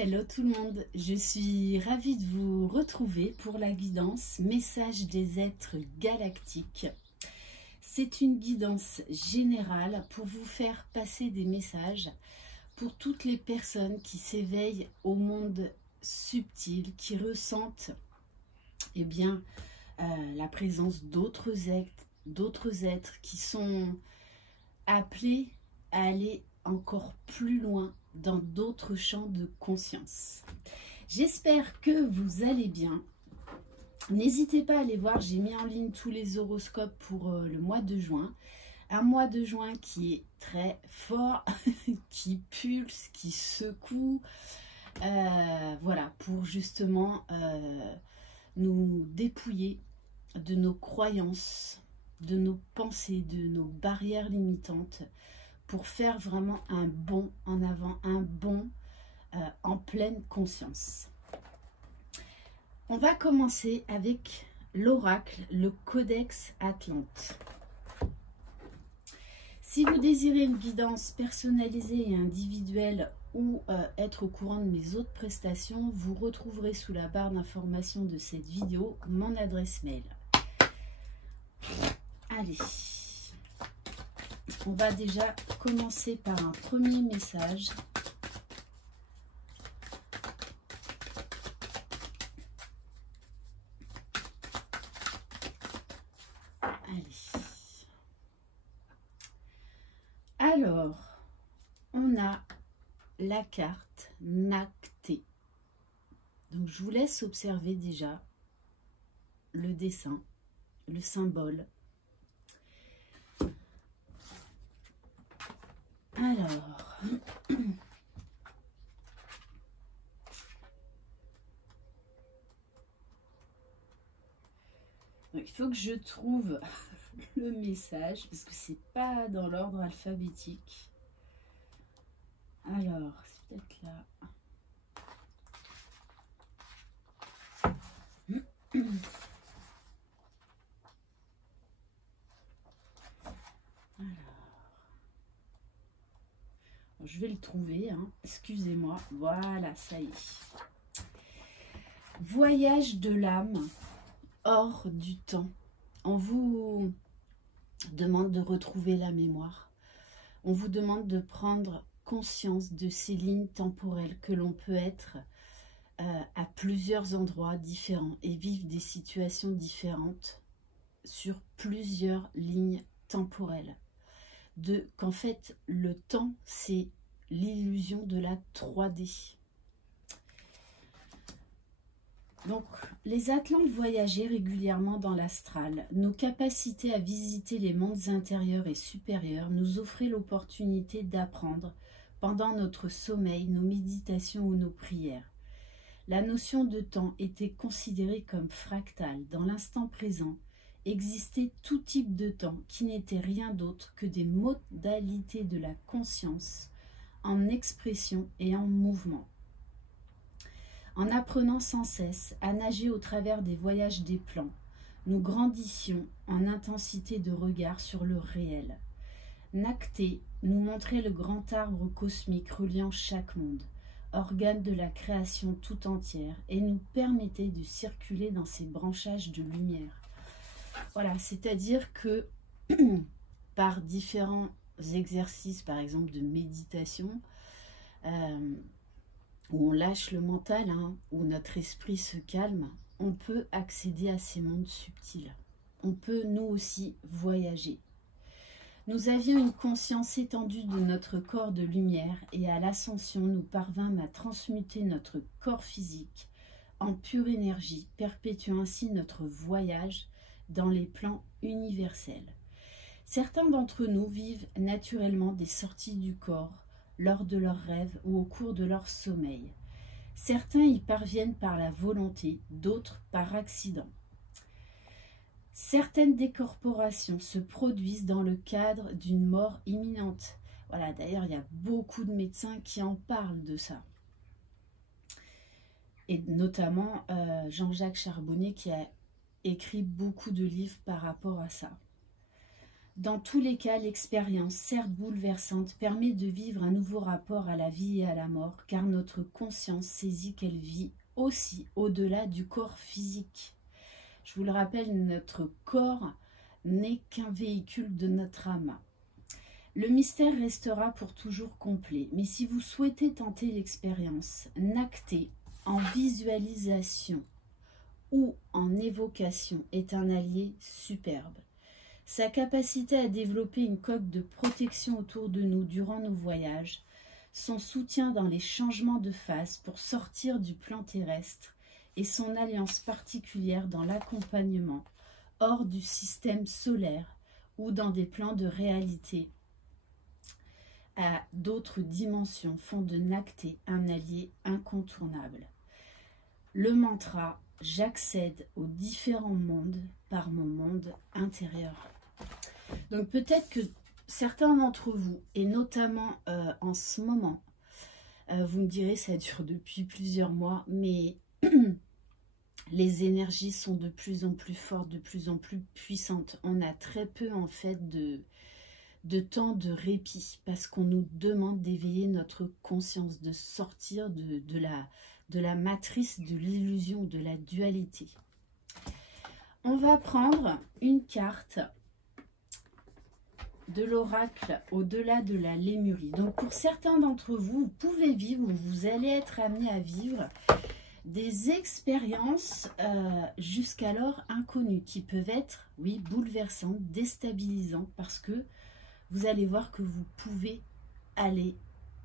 Hello tout le monde, je suis ravie de vous retrouver pour la guidance Message des êtres galactiques. C'est une guidance générale pour vous faire passer des messages pour toutes les personnes qui s'éveillent au monde subtil, qui ressentent la présence d'autres êtres qui sont appelés à aller encore plus loin dans d'autres champs de conscience. J'espère que vous allez bien. N'hésitez pas à aller voir, j'ai mis en ligne tous les horoscopes pour le mois de juin. Un mois de juin qui est très fort, qui pulse, qui secoue. Voilà, pour justement nous dépouiller de nos croyances, de nos pensées, de nos barrières limitantes, pour faire vraiment un bond en avant, un bond en pleine conscience. On va commencer avec l'oracle, le Codex Atlante. Si vous désirez une guidance personnalisée et individuelle ou être au courant de mes autres prestations, vous retrouverez sous la barre d'information de cette vidéo mon adresse mail. Allez. On va déjà commencer par un premier message. Allez. Alors, on a la carte Nacté. Donc, je vous laisse observer déjà le dessin, le symbole. Alors, il faut que je trouve le message parce que c'est pas dans l'ordre alphabétique. Alors, c'est peut-être là. Je vais le trouver, hein. Excusez-moi. Voilà, ça y est. Voyage de l'âme hors du temps. On vous demande de retrouver la mémoire. On vous demande de prendre conscience de ces lignes temporelles que l'on peut être à plusieurs endroits différents et vivre des situations différentes sur plusieurs lignes temporelles. Qu'en fait, le temps, c'est l'illusion de la 3D. Donc, les Atlantes voyageaient régulièrement dans l'astral. Nos capacités à visiter les mondes intérieurs et supérieurs nous offraient l'opportunité d'apprendre, pendant notre sommeil, nos méditations ou nos prières. La notion de temps était considérée comme fractale. Dans l'instant présent, existait tout type de temps qui n'était rien d'autre que des modalités de la conscience en expression et en mouvement. En apprenant sans cesse à nager au travers des voyages des plans, nous grandissions en intensité de regard sur le réel. Nacté nous montrait le grand arbre cosmique reliant chaque monde, organe de la création tout entière, et nous permettait de circuler dans ces branchages de lumière. Voilà, c'est-à-dire que par différents exercices, par exemple de méditation, où on lâche le mental, hein, où notre esprit se calme, on peut accéder à ces mondes subtils. On peut nous aussi voyager. Nous avions une conscience étendue de notre corps de lumière et à l'ascension, nous parvînmes à transmuter notre corps physique en pure énergie, perpétuant ainsi notre voyage dans les plans universels. Certains d'entre nous vivent naturellement des sorties du corps lors de leurs rêves ou au cours de leur sommeil. Certains y parviennent par la volonté, d'autres par accident. Certaines décorporations se produisent dans le cadre d'une mort imminente. Voilà, d'ailleurs, il y a beaucoup de médecins qui en parlent de ça. Et notamment Jean-Jacques Charbonnet qui a écrit beaucoup de livres par rapport à ça. Dans tous les cas, l'expérience, certes bouleversante, permet de vivre un nouveau rapport à la vie et à la mort, car notre conscience saisit qu'elle vit aussi au-delà du corps physique. Je vous le rappelle, notre corps n'est qu'un véhicule de notre âme. Le mystère restera pour toujours complet, mais si vous souhaitez tenter l'expérience, Nakhté, en visualisation ou en évocation, est un allié superbe. Sa capacité à développer une coque de protection autour de nous durant nos voyages, son soutien dans les changements de phase pour sortir du plan terrestre et son alliance particulière dans l'accompagnement hors du système solaire ou dans des plans de réalité à d'autres dimensions font de Nakhté un allié incontournable. Le mantra « J'accède aux différents mondes par mon monde intérieur ». Donc peut-être que certains d'entre vous, et notamment en ce moment, vous me direz ça dure depuis plusieurs mois, mais les énergies sont de plus en plus fortes, de plus en plus puissantes. On a très peu en fait de temps de répit parce qu'on nous demande d'éveiller notre conscience, de sortir de la matrice de l'illusion, de la dualité. On va prendre une carte de l'oracle au-delà de la Lémurie. Donc pour certains d'entre vous, vous pouvez vivre ou vous allez être amené à vivre des expériences jusqu'alors inconnues qui peuvent être, oui, bouleversantes, déstabilisantes parce que vous allez voir que vous pouvez aller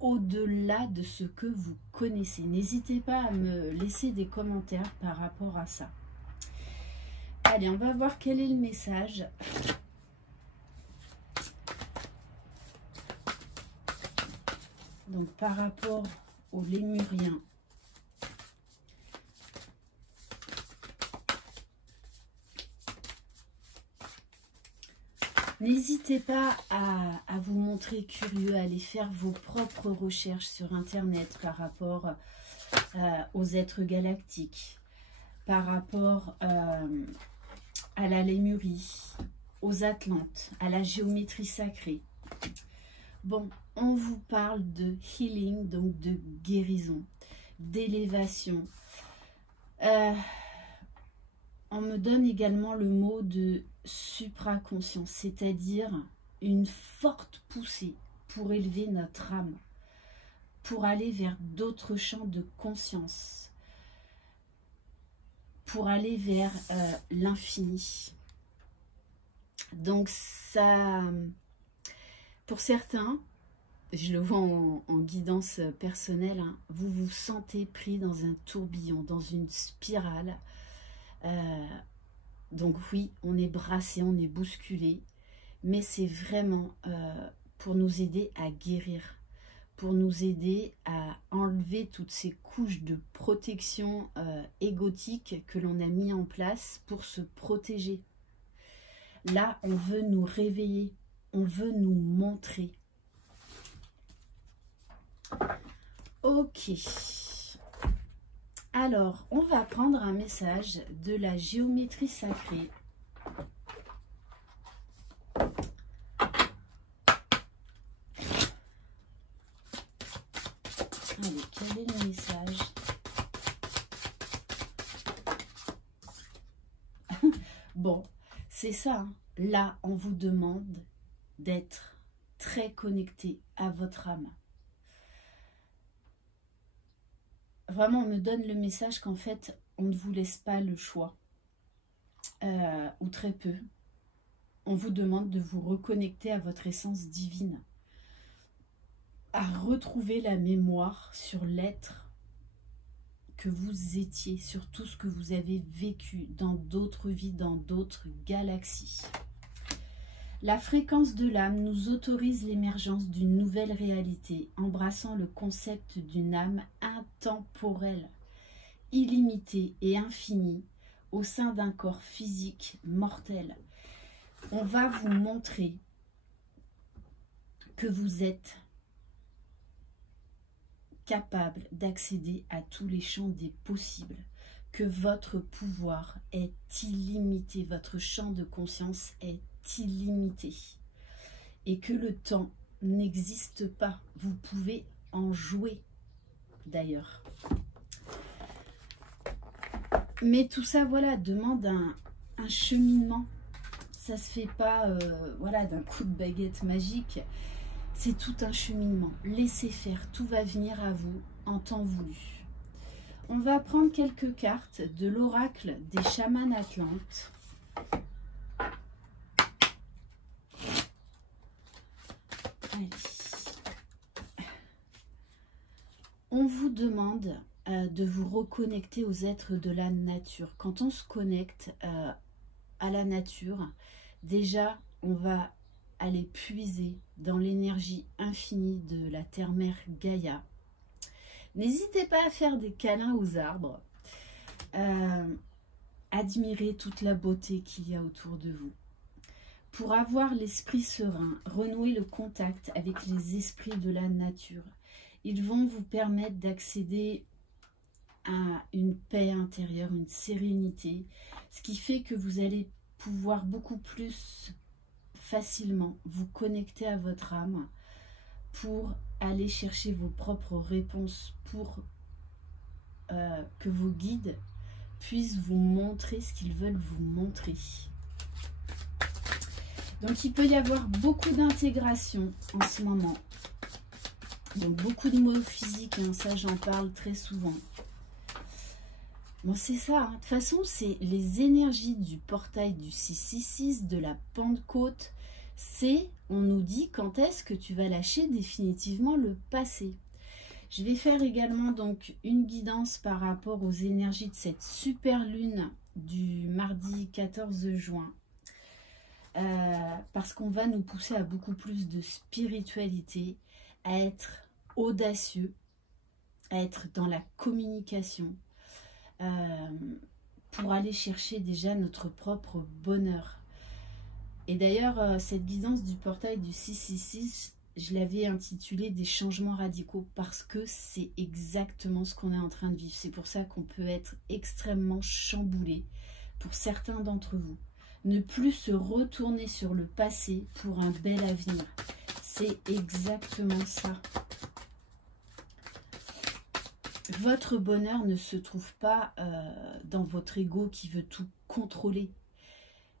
au-delà de ce que vous connaissez. N'hésitez pas à me laisser des commentaires par rapport à ça. Allez, on va voir quel est le message. Donc, par rapport aux Lémuriens, n'hésitez pas à vous montrer curieux, à aller faire vos propres recherches sur Internet par rapport aux êtres galactiques, par rapport à la Lémurie, aux Atlantes, à la géométrie sacrée. Bon, on vous parle de healing, donc de guérison, d'élévation. On me donne également le mot de supraconscience, c'est-à-dire une forte poussée pour élever notre âme, pour aller vers d'autres champs de conscience, pour aller vers l'infini. Donc ça, pour certains, je le vois en guidance personnelle, hein, vous vous sentez pris dans un tourbillon, dans une spirale. Donc oui, on est brassé, on est bousculé, mais c'est vraiment pour nous aider à guérir, pour nous aider à enlever toutes ces couches de protection égotique que l'on a mis en place pour se protéger. Là, on veut nous réveiller, on veut nous montrer. Ok. Alors, on va prendre un message de la géométrie sacrée. Allez, quel est le message? Bon, c'est ça. Hein. Là, on vous demande d'être très connecté à votre âme. Vraiment, on me donne le message qu'en fait, on ne vous laisse pas le choix, ou très peu. On vous demande de vous reconnecter à votre essence divine, à retrouver la mémoire sur l'être que vous étiez, sur tout ce que vous avez vécu dans d'autres vies, dans d'autres galaxies. La fréquence de l'âme nous autorise l'émergence d'une nouvelle réalité, embrassant le concept d'une âme intemporelle, illimitée et infinie au sein d'un corps physique mortel. On va vous montrer que vous êtes capable d'accéder à tous les champs des possibles, que votre pouvoir est illimité, votre champ de conscience est illimité. et que le temps n'existe pas. Vous pouvez en jouer d'ailleurs. Mais tout ça, voilà, demande un cheminement. Ça se fait pas voilà, d'un coup de baguette magique. C'est tout un cheminement. Laissez faire, tout va venir à vous en temps voulu. On va prendre quelques cartes de l'oracle des chamans atlantes. Allez. On vous demande de vous reconnecter aux êtres de la nature. Quand on se connecte à la nature, déjà on va aller puiser dans l'énergie infinie de la terre-mère Gaïa. N'hésitez pas à faire des câlins aux arbres, admirer toute la beauté qu'il y a autour de vous. Pour avoir l'esprit serein, renouer le contact avec les esprits de la nature. Ils vont vous permettre d'accéder à une paix intérieure, une sérénité, ce qui fait que vous allez pouvoir beaucoup plus facilement vous connecter à votre âme pour aller chercher vos propres réponses, pour que vos guides puissent vous montrer ce qu'ils veulent vous montrer. Donc il peut y avoir beaucoup d'intégration en ce moment. Donc beaucoup de mots physiques, hein, ça j'en parle très souvent. Bon c'est ça, hein. De toute façon c'est les énergies du portail du 666, de la Pentecôte. C'est, on nous dit quand est-ce que tu vas lâcher définitivement le passé. Je vais faire également donc une guidance par rapport aux énergies de cette super lune du mardi 14 juin. Parce qu'on va nous pousser à beaucoup plus de spiritualité, à être audacieux, à être dans la communication, pour aller chercher déjà notre propre bonheur. Et d'ailleurs, cette guidance du portail du 666, je l'avais intitulée des changements radicaux parce que c'est exactement ce qu'on est en train de vivre. C'est pour ça qu'on peut être extrêmement chamboulé pour certains d'entre vous. Ne plus se retourner sur le passé pour un bel avenir. C'est exactement ça. Votre bonheur ne se trouve pas dans votre ego qui veut tout contrôler.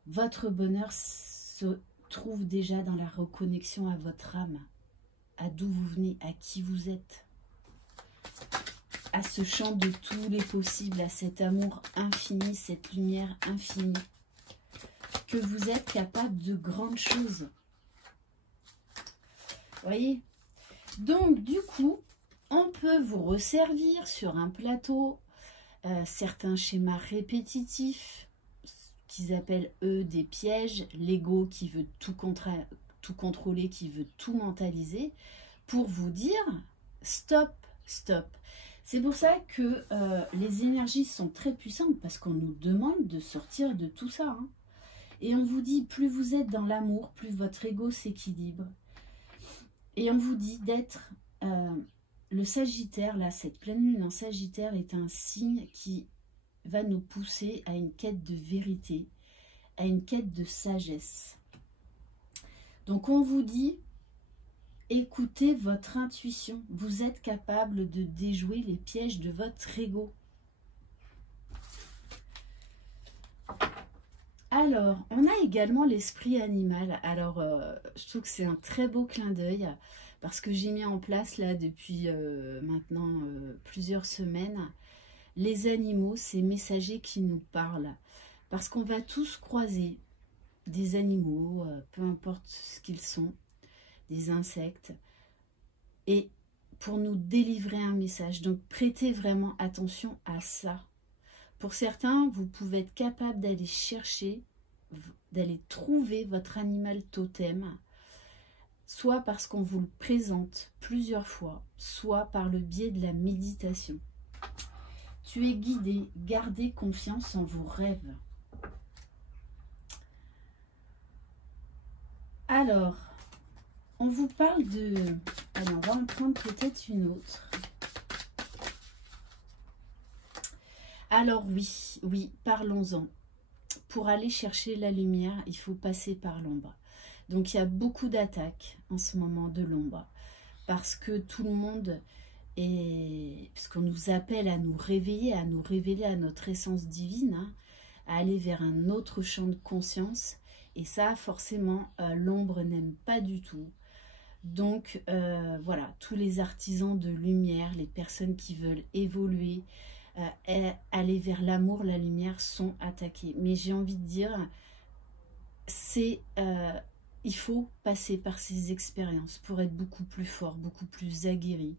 Votre bonheur se trouve déjà dans la reconnexion à votre âme, à d'où vous venez, à qui vous êtes, à ce champ de tous les possibles, à cet amour infini, cette lumière infinie, que vous êtes capable de grandes choses. Voyez? Donc, du coup, on peut vous resservir sur un plateau certains schémas répétitifs qu'ils appellent, eux, des pièges, l'ego qui veut tout contrôler, qui veut tout mentaliser, pour vous dire stop, stop. C'est pour ça que les énergies sont très puissantes, parce qu'on nous demande de sortir de tout ça. Hein. Et on vous dit, plus vous êtes dans l'amour, plus votre ego s'équilibre. Et on vous dit d'être... le Sagittaire, là, cette pleine lune en Sagittaire est un signe qui va nous pousser à une quête de vérité, à une quête de sagesse. Donc on vous dit, écoutez votre intuition. Vous êtes capable de déjouer les pièges de votre ego. Alors, on a également l'esprit animal. Alors, je trouve que c'est un très beau clin d'œil parce que j'ai mis en place là depuis maintenant plusieurs semaines les animaux, ces messagers qui nous parlent. Parce qu'on va tous croiser des animaux, peu importe ce qu'ils sont, des insectes, et pour nous délivrer un message. Donc, prêtez vraiment attention à ça. Pour certains, vous pouvez être capable d'aller chercher, d'aller trouver votre animal totem, soit parce qu'on vous le présente plusieurs fois, soit par le biais de la méditation. Tu es guidé, gardez confiance en vos rêves. Alors, on vous parle de... Allez, on va en prendre peut-être une autre. Alors oui, parlons-en. Pour aller chercher la lumière, il faut passer par l'ombre. Donc il y a beaucoup d'attaques en ce moment de l'ombre, parce que tout le monde est... Parce qu'on nous appelle à nous réveiller, à nous révéler à notre essence divine, hein, à aller vers un autre champ de conscience. Et ça, forcément, l'ombre n'aime pas du tout. Donc, voilà, tous les artisans de lumière, les personnes qui veulent évoluer, aller vers l'amour, la lumière, sont attaqués. Mais j'ai envie de dire, il faut passer par ces expériences pour être beaucoup plus fort, beaucoup plus aguerri,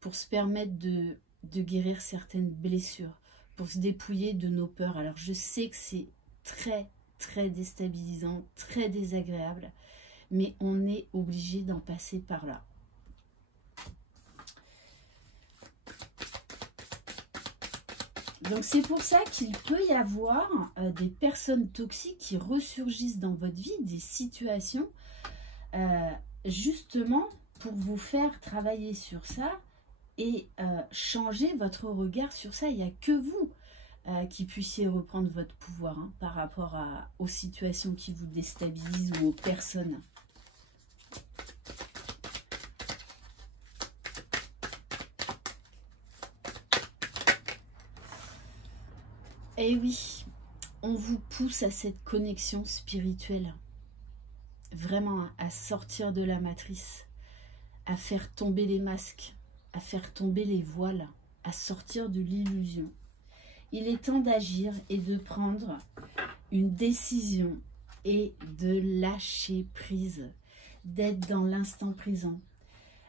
pour se permettre de guérir certaines blessures, pour se dépouiller de nos peurs. Alors, je sais que c'est très, très déstabilisant, très désagréable, mais on est obligé d'en passer par là. Donc c'est pour ça qu'il peut y avoir des personnes toxiques qui ressurgissent dans votre vie, des situations, justement pour vous faire travailler sur ça et changer votre regard sur ça. Il n'y a que vous qui puissiez reprendre votre pouvoir, hein, par rapport aux situations qui vous déstabilisent ou aux personnes. Et oui, on vous pousse à cette connexion spirituelle, vraiment à sortir de la matrice, à faire tomber les masques, à faire tomber les voiles, à sortir de l'illusion. Il est temps d'agir et de prendre une décision et de lâcher prise, d'être dans l'instant présent,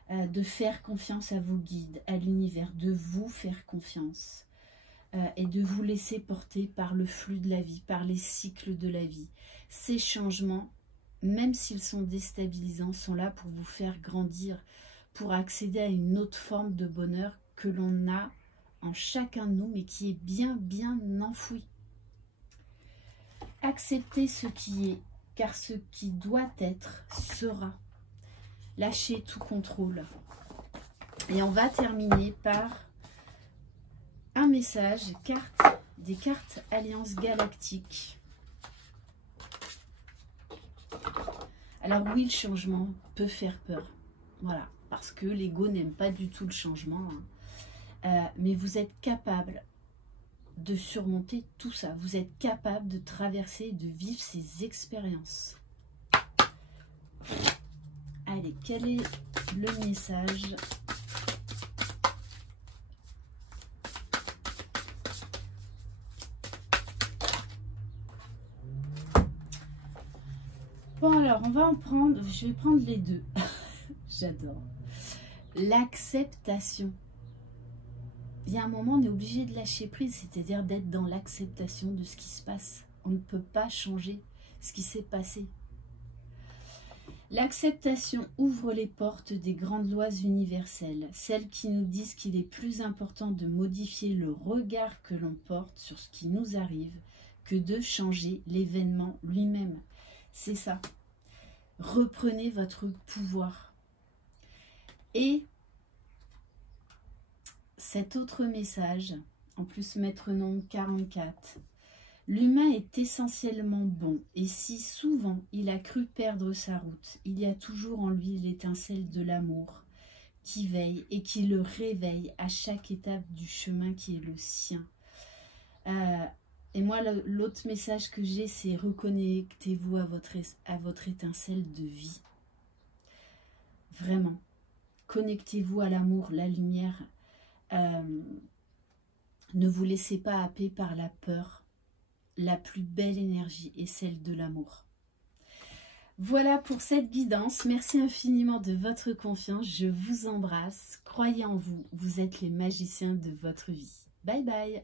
de faire confiance à vos guides, à l'univers, de vous faire confiance. Et de vous laisser porter par le flux de la vie, par les cycles de la vie. Ces changements, même s'ils sont déstabilisants, sont là pour vous faire grandir, pour accéder à une autre forme de bonheur que l'on a en chacun de nous, mais qui est bien, bien enfoui. Acceptez ce qui est, car ce qui doit être sera. Lâchez tout contrôle. Et on va terminer par un message, des cartes Alliance Galactique. Alors oui, le changement peut faire peur. Voilà, parce que l'ego n'aime pas du tout le changement. Hein. Mais vous êtes capable de surmonter tout ça. Vous êtes capable de traverser, de vivre ces expériences. Allez, quel est le message ? Bon alors, on va en prendre, je vais prendre les deux. J'adore. L'acceptation. Il y a un moment, on est obligé de lâcher prise, c'est-à-dire d'être dans l'acceptation de ce qui se passe. On ne peut pas changer ce qui s'est passé. L'acceptation ouvre les portes des grandes lois universelles, celles qui nous disent qu'il est plus important de modifier le regard que l'on porte sur ce qui nous arrive que de changer l'événement lui-même. C'est ça. Reprenez votre pouvoir. Et cet autre message, en plus Maître Nombre 44, l'humain est essentiellement bon et si souvent il a cru perdre sa route, il y a toujours en lui l'étincelle de l'amour qui veille et qui le réveille à chaque étape du chemin qui est le sien. Et moi, l'autre message que j'ai, c'est reconnectez-vous à votre étincelle de vie. Vraiment. Connectez-vous à l'amour, la lumière. Ne vous laissez pas happer par la peur. La plus belle énergie est celle de l'amour. Voilà pour cette guidance. Merci infiniment de votre confiance. Je vous embrasse. Croyez en vous. Vous êtes les magiciens de votre vie. Bye bye.